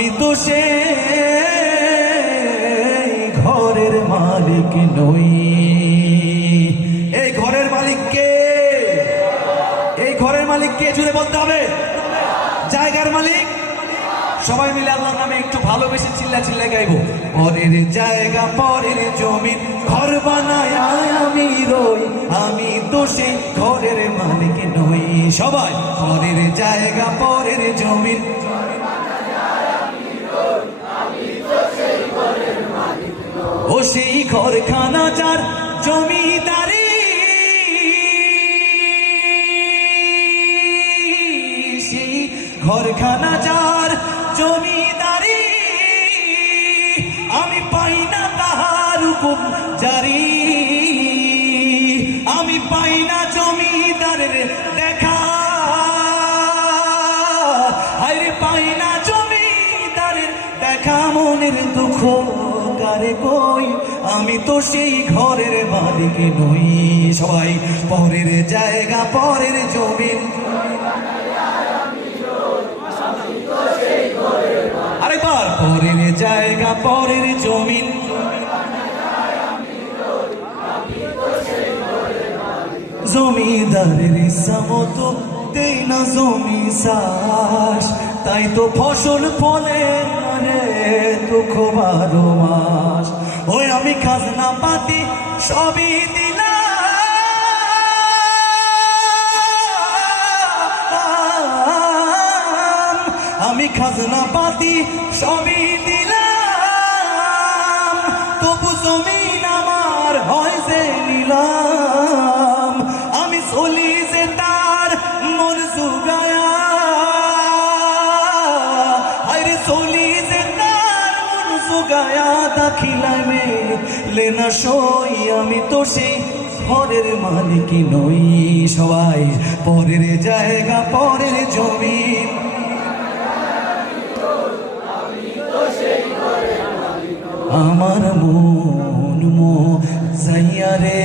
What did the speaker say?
আমি তো সে ঘরের মালিক নই। এই ঘরের মালিক কে? এই ঘরের মালিক কে জুড়ে বলতে হবে। জায়গার মালিক সবাই মিলে আল্লাহর নামে একটু ভালোবেসে চিল্লা চিল্লা গাইবো। পরের জায়গা পরের জমিন ঘর বানায় আমি রই, আমি তো সেই ঘরের মালিক নই। সবাই পরের জায়গা পরের জমিন, ও সেই ঘরখানা যার জমিদারি, সেই ঘরখানা যার জমিদারি, আমি পাই না তাহার হুকুম জারি, আমি পাই না জমিদারের দেখা, আরে পাই না জমিদারের দেখা, মনের দুঃখ কারে কই, আমি তো সেই ঘরের মালিক নই। সবাই পরের জায়গা পরের জমিন, আরেকবার পরের জায়গা পরের জমিন, জমিদারের ইচ্ছা মতো দেই না জমি চাষ, তাই তো ফসল ফলে রে দুঃখ 12 মাস। ওই আমি খাজনা পাতি সবই দিলাম, আমি খাজনা পাতি সবই দিলাম, তবু জমিন আমার হয় যে নিলাম, আমি চলি যে তার মন জুগায়া, আরে চলি যে তার মন জুগায়া, দাখিলায় মে লেনা সই, আমি তো সেই ঘরের মালিক নই। সবাই পরের জায়গা পরের জমিন, আমার মন যাইয়া রে